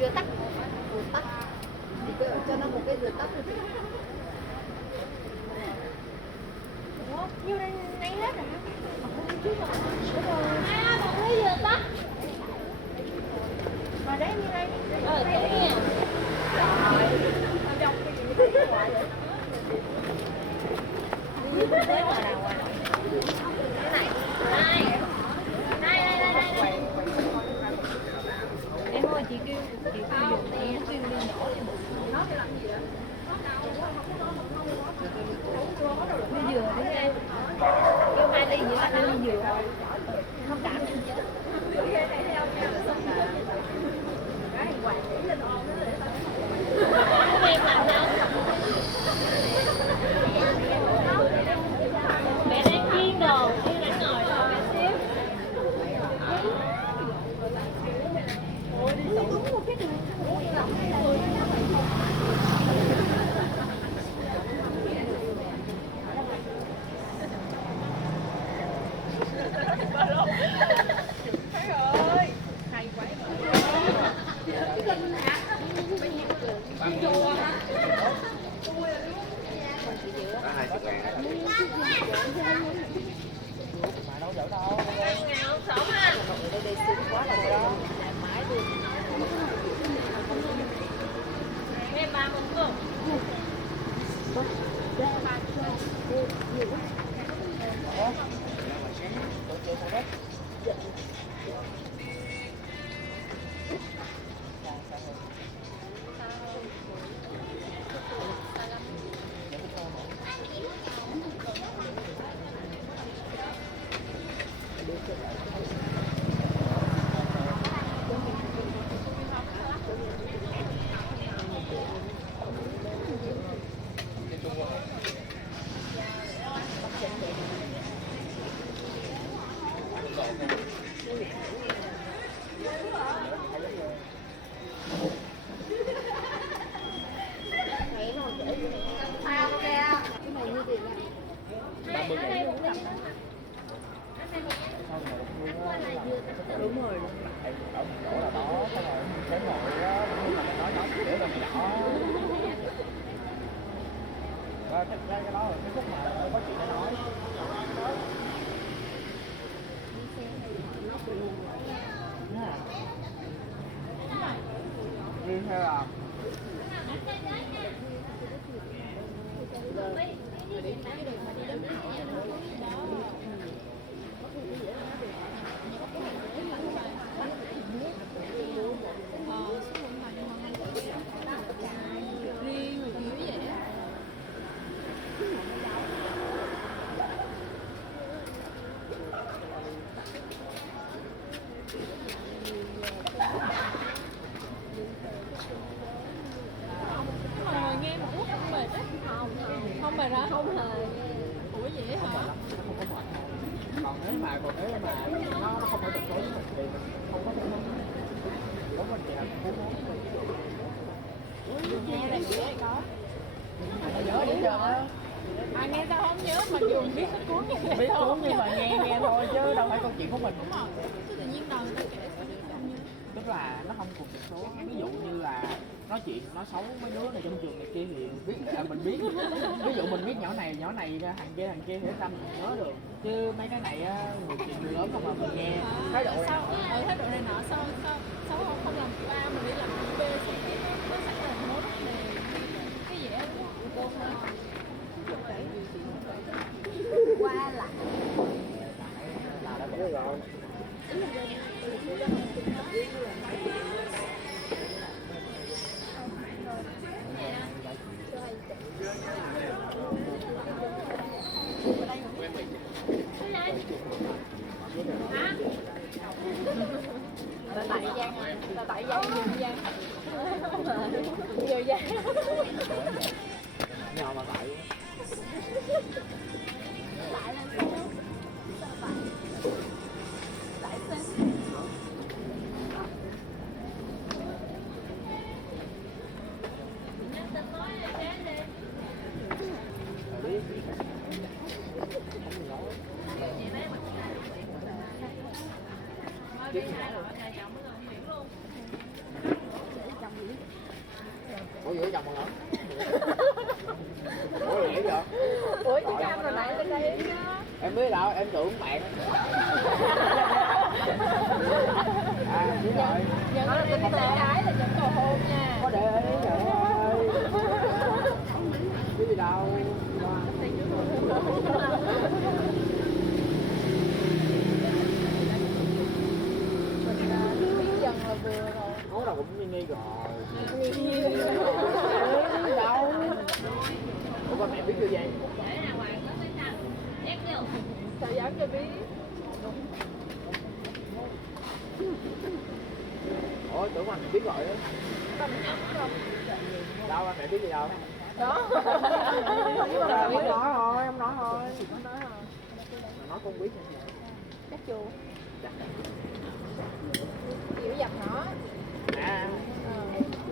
Dừa tắc, dừa tắc. Thì cho nó một cái dừa tắc. Ủa, nhiêu đây nấy hết rồi hả? À, còn lấy dừa tắc. Mà đấy như đây. Thế nha. Rồi. Trong cái gì vậy? Ngoài vậy. Đi tới ngoài nào ngoài. Cái này. Đây. Đây. Em ơi chị kêu dùng này kêu đi nhỏ đi. Nó để làm gì vậy? Đi dừa đi em. Kêu 2 ly vậy là 2 ly dừa thôi. Không cảm gì chứ. Cái hoàng chỉ lên on nó để tao. Em làm đâu? Mẹ đang chiên đồ, em đang ngồi rồi mẹ xíu. Ôi đi xuống một cái đường. Thấy rồi. Hay quá. Chua hả? Có 20.000. Mà đâu dở đâu. 2.000 sổ ha. Đây đây xinh quá rồi đó. Lại mãi luôn. Em 3 mông không? Đúng rồi. Ở một chỗ là đó, xong rồi cái ngồi đó, nhưng mà nói nhỏ để là nhỏ. Và thật ra cái đó là cái khúc mà có chuyện để nói. Riêng hay là Nghe một lúc không mệt á. Không mệt hả? Không hề. Ủa vậy hả? không có mệt. Còn nếu mà nó không phải tập tối thì không có thể đúng mình chỉ là cái món Nghe đây dễ có. mà nhớ đi chờ á. À nghe tao không nhớ mặc dù biết cái cuốn như Biết cuốn nhưng mà nghe thôi chứ đâu phải câu chuyện của mình. Đúng rồi. Tự nhiên đầu người ta kể sao được không nhớ. Tức là nó không cùng một số, ví dụ như là nói chuyện nói xấu mấy đứa này trong trường này kia thì biết mình biết, ví dụ mình biết nhỏ này thằng kia thì tâm mình nhớ được, chứ mấy cái này á người chuyện người lớn không mà mình nghe thái độ này nọ. Thái độ này nọ sao không làm A mình đi làm B xong cái nó xảy ra mối vấn đề cái gì đó đúng không? Qua lại Là đã biết rồi. là tại Giang nhiều Giang Nhỏ mà tại tại là sao tại sao giữa chồng mà ủa vậy vậy? Ủa chứ anh hồi nãy lên đây á. Em biết đâu, em tưởng bạn. À, biết rồi. Nhận là tin tay trái là nhận cầu hôn nha. Có để ý, trời ơi. Biết gì đâu. Biết dần là vừa rồi. Nói đâu cũng mini rồi. Biết đâu. Ủa con mẹ biết chưa vậy? Sao dám cho biết. Ủa tưởng anh biết rồi á. Tâm nhắm không? Đâu anh mẹ biết gì đâu. Đó. Nhưng mà không nói thôi, không nói thôi. Không nói hả? Nói con biết. Chắc chưa? Chắc. Kiểu dập nhỏ. À.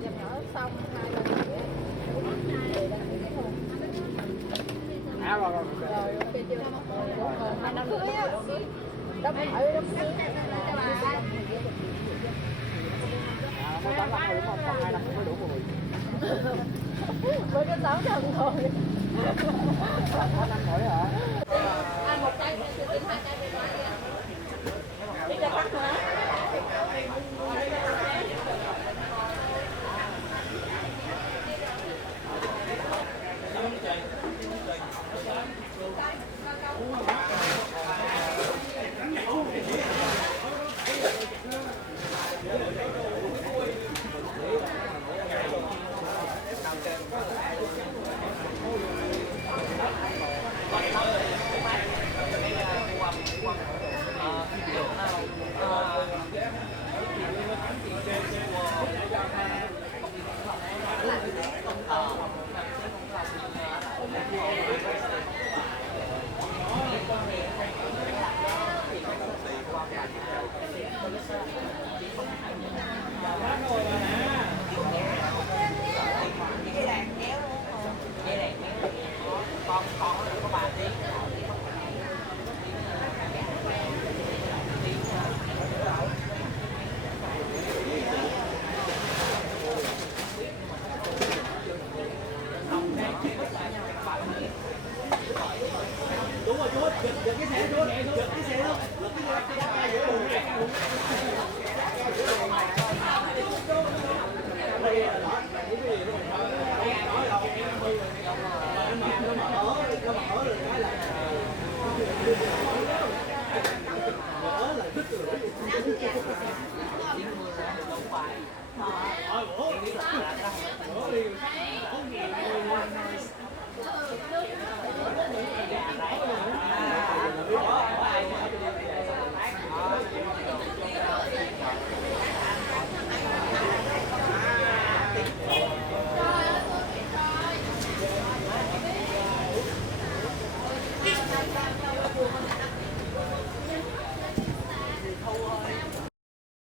Dập nhỏ xong 2 lần nữa. À rồi rồi. Rồi ok chưa? Còn 2 năm nữa á. Đắp phải đắp xíu. Mới 8 năm thôi đúng không? Còn 2 năm nữa mới đủ 10. Mới có 6 năm thôi. 8 năm nữa hả? Một chai thì tin 2 chai bị nói kìa. Đi cho tắt nữa.